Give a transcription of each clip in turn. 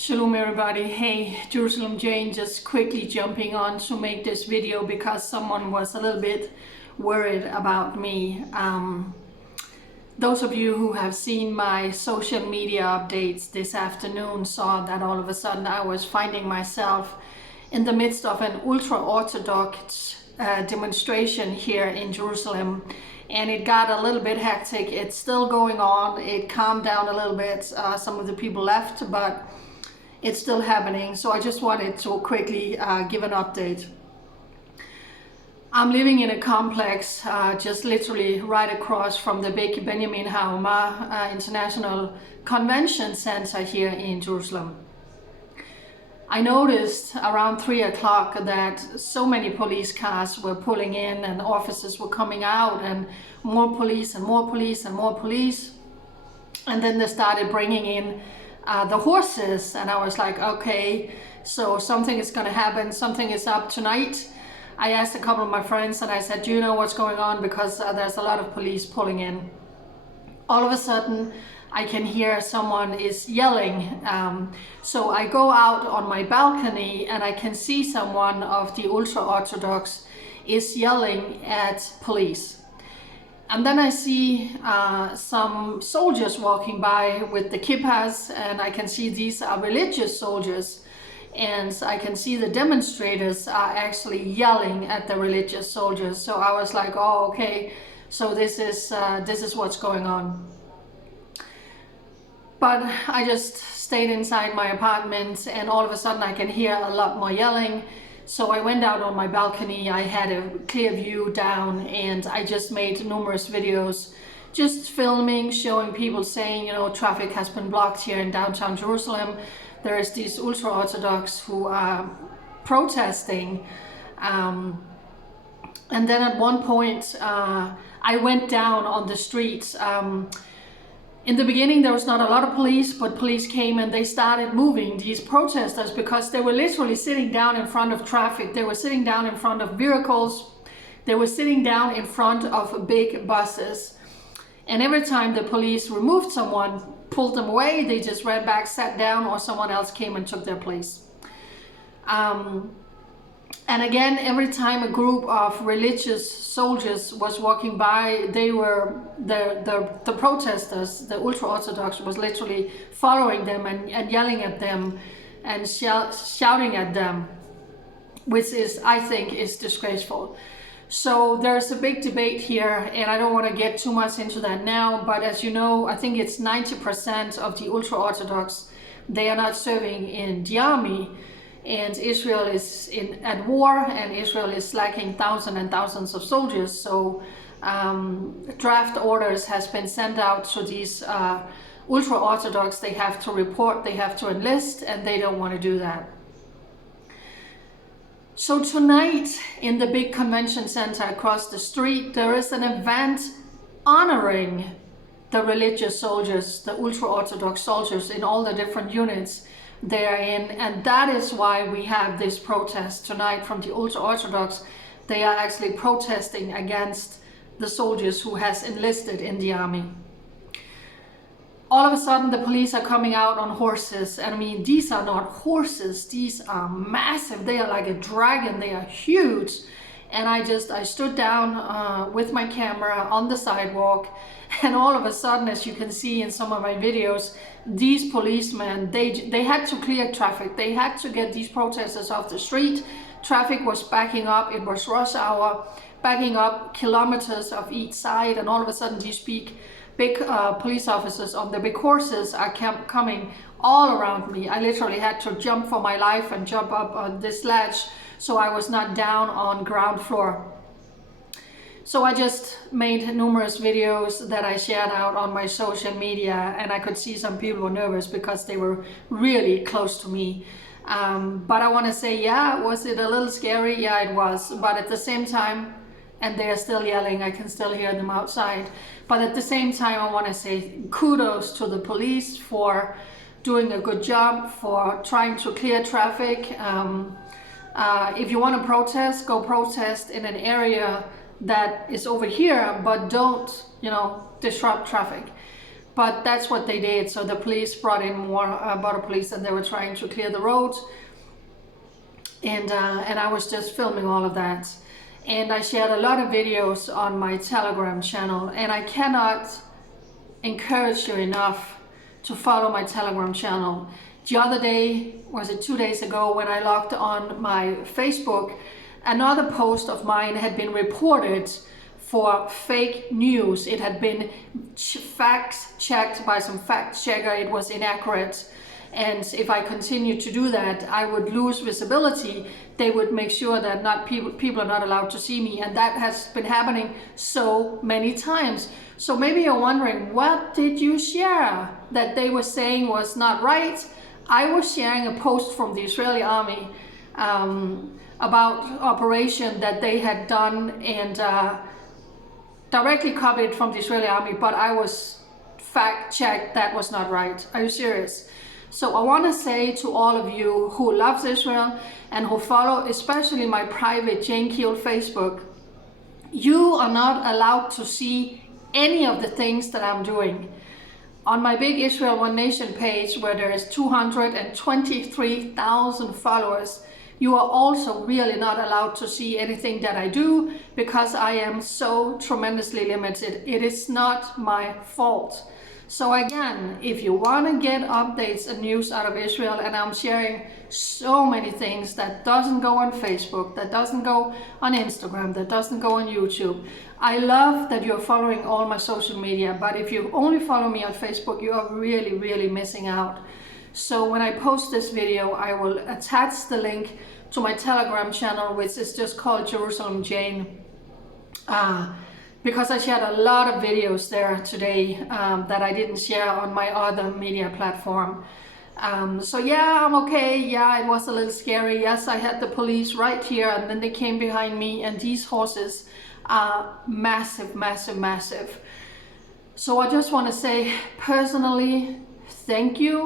Shalom everybody. Hey, Jerusalem Jane, just quickly jumping on to make this video because someone was a little bit worried about me. Those of you who have seen my social media updates this afternoon saw that all of a sudden I was finding myself in the midst of an ultra-Orthodox demonstration here in Jerusalem, and it got a little bit hectic. It's still going on. It calmed down a little bit. Some of the people left, but it's still happening. So I just wanted to quickly give an update. I'm living in a complex just literally right across from the big Benjamin Hauma International Convention Center here in Jerusalem. I noticed around 3 o'clock that so many police cars were pulling in and officers were coming out, and more police and more police and more police. And then they started bringing in the horses, and I was like, okay, so something is going to happen, something is up tonight. I asked a couple of my friends and I said, do you know what's going on? Because there's a lot of police pulling in. All of a sudden I can hear someone is yelling. So I go out on my balcony and I can see someone of the ultra-Orthodox is yelling at police. And then I see some soldiers walking by with the kippas, and I can see these are religious soldiers. And I can see the demonstrators are actually yelling at the religious soldiers. So I was like, oh, okay, so this is what's going on. But I just stayed inside my apartment, and all of a sudden I can hear a lot more yelling. So I went out on my balcony. I had a clear view down, and I just made numerous videos, just filming, showing people saying, you know, traffic has been blocked here in downtown Jerusalem. There is these ultra-Orthodox who are protesting. And then at one point, I went down on the streets. In the beginning, there was not a lot of police, but police came and they started moving these protesters because they were literally sitting down in front of traffic. They were sitting down in front of vehicles. They were sitting down in front of big buses. And every time the police removed someone, pulled them away, they just ran back, sat down, or someone else came and took their place. And again, every time a group of religious soldiers was walking by, they were the protesters, the ultra-Orthodox, was literally following them and yelling at them and shouting at them, which is, I think, is disgraceful. So there's a big debate here, and I don't want to get too much into that now, but as you know, I think it's 90% of the ultra-Orthodox, they are not serving in the army. And Israel is at war, and Israel is lacking thousands and thousands of soldiers. So draft orders has been sent out to these ultra-Orthodox. They have to report, they have to enlist, and they don't want to do that. So tonight in the big convention center across the street, there is an event honoring the religious soldiers, the ultra-Orthodox soldiers in all the different units they are in, and that is why we have this protest tonight from the ultra-Orthodox. They are actually protesting against the soldiers who has enlisted in the army. All of a sudden the police are coming out on horses, and I mean, these are not horses, these are massive. They are like a dragon, they are huge. And I stood down with my camera on the sidewalk, and all of a sudden, as you can see in some of my videos, these policemen, they had to clear traffic. They had to get these protesters off the street. Traffic was backing up. It was rush hour, backing up kilometers of each side, and all of a sudden these big police officers on the big horses are coming all around me. I literally had to jump for my life and jump up on this ledge so I was not down on ground floor. So I just made numerous videos that I shared out on my social media, and I could see some people were nervous because they were really close to me. But I want to say, yeah, was it a little scary? Yeah, it was. But at the same time, and they are still yelling, I can still hear them outside. But at the same time, I want to say kudos to the police for doing a good job, for trying to clear traffic. If you want to protest, go protest in an area that is over here, but don't, you know, disrupt traffic. But that's what they did. So the police brought in more border police, and they were trying to clear the roads. And I was just filming all of that. And I shared a lot of videos on my Telegram channel, and I cannot encourage you enough to follow my Telegram channel. The other day, was it 2 days ago, when I logged on my Facebook, another post of mine had been reported for fake news. It had been fact checked by some fact checker. It was inaccurate. And if I continued to do that, I would lose visibility. They would make sure that people are not allowed to see me. And that has been happening so many times. So maybe you're wondering, what did you share that they were saying was not right? I was sharing a post from the Israeli army about operation that they had done, and directly copied from the Israeli army, but I was fact checked that was not right. Are you serious? So I want to say to all of you who loves Israel and who follow especially my private Jane Keel Facebook, you are not allowed to see any of the things that I'm doing. On my big Israel One Nation page, where there is 223,000 followers, you are also really not allowed to see anything that I do, because I am so tremendously limited. It is not my fault. So again, if you want to get updates and news out of Israel, and I'm sharing so many things that doesn't go on Facebook, that doesn't go on Instagram, that doesn't go on YouTube. I love that you're following all my social media, but if you only follow me on Facebook, you are really, really missing out. So when I post this video, I will attach the link to my Telegram channel, which is just called Jerusalem Jane. Because I shared a lot of videos there today that I didn't share on my other media platform. So yeah, I'm okay. Yeah, it was a little scary. Yes, I had the police right here, and then they came behind me, and these horses are massive, massive, massive. So I just want to say personally, thank you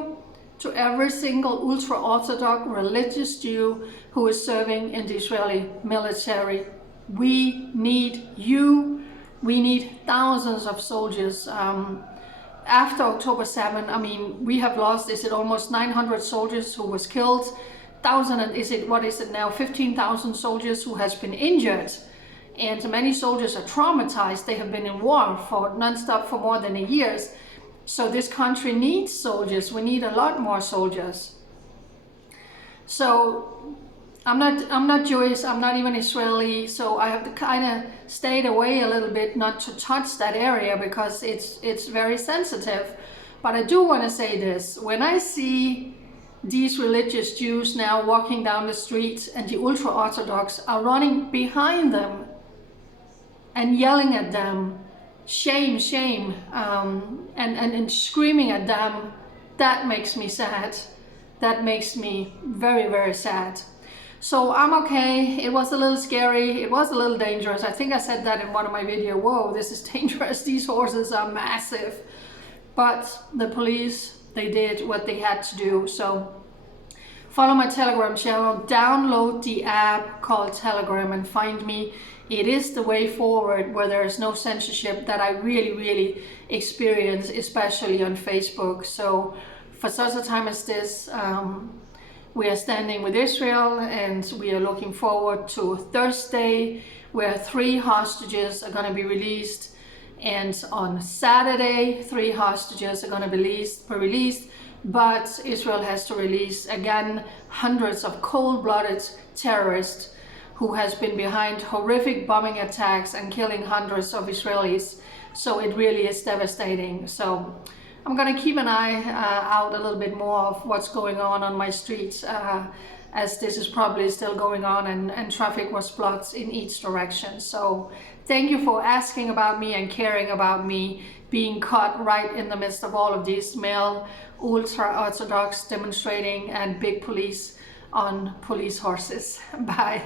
to every single ultra-Orthodox religious Jew who is serving in the Israeli military. We need you. We need thousands of soldiers. After October 7, I mean, we have lost, is it almost 900 soldiers who was killed? 1,000, and what is it now? 15,000 soldiers who has been injured. And many soldiers are traumatized. They have been in war for non-stop for more than a year. So this country needs soldiers. We need a lot more soldiers. So I'm not Jewish, I'm not even Israeli, so I have to kind of stayed away a little bit not to touch that area, because it's very sensitive. But I do want to say this: when I see these religious Jews now walking down the streets, and the ultra-Orthodox are running behind them and yelling at them, shame, shame, and screaming at them, that makes me sad. That makes me very, very sad. So I'm okay. It was a little scary. It was a little dangerous. I think I said that in one of my videos. Whoa, this is dangerous. These horses are massive. But the police, they did what they had to do. So follow my Telegram channel, download the app called Telegram, and find me. It is the way forward, where there is no censorship that I really, really experience, especially on Facebook. So for such a time as this, we are standing with Israel, and we are looking forward to Thursday, where 3 hostages are going to be released. And on Saturday, 3 hostages are going to be released. But Israel has to release again hundreds of cold-blooded terrorists who has been behind horrific bombing attacks and killing hundreds of Israelis. So it really is devastating. So I'm going to keep an eye out a little bit more of what's going on my streets, as this is probably still going on, and traffic was blocked in each direction. So thank you for asking about me and caring about me, being caught right in the midst of all of these male ultra-Orthodox demonstrating and big police on police horses. Bye.